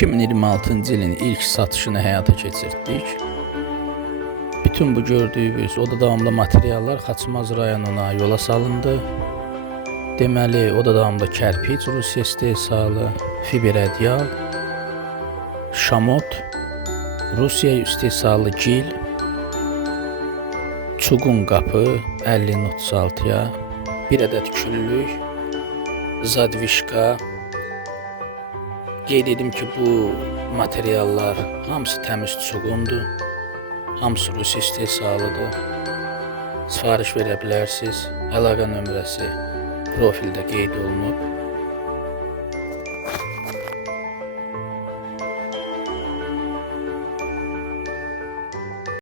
2026-cı ilin ilk satışını həyata keçirdik. Bütün bu gördüyünüz oda davamlı materiallar Xaçmaz rayonuna yola salındı. Deməli, oda davamlı kərpic Rusiya istehsalı, fiber ədyal, şamot, Rusiya istehsalı gil, çuqun qapı 50-36-ya, bir ədəd küllük, zadvişka. Qeyd edim ki, bu materiallar hamısı təmiz çuqundur, hamısı Rusiya istehsalıdır. Sifariş verə bilərsiniz. Əlaqə nömrəsi profildə qeyd olunub.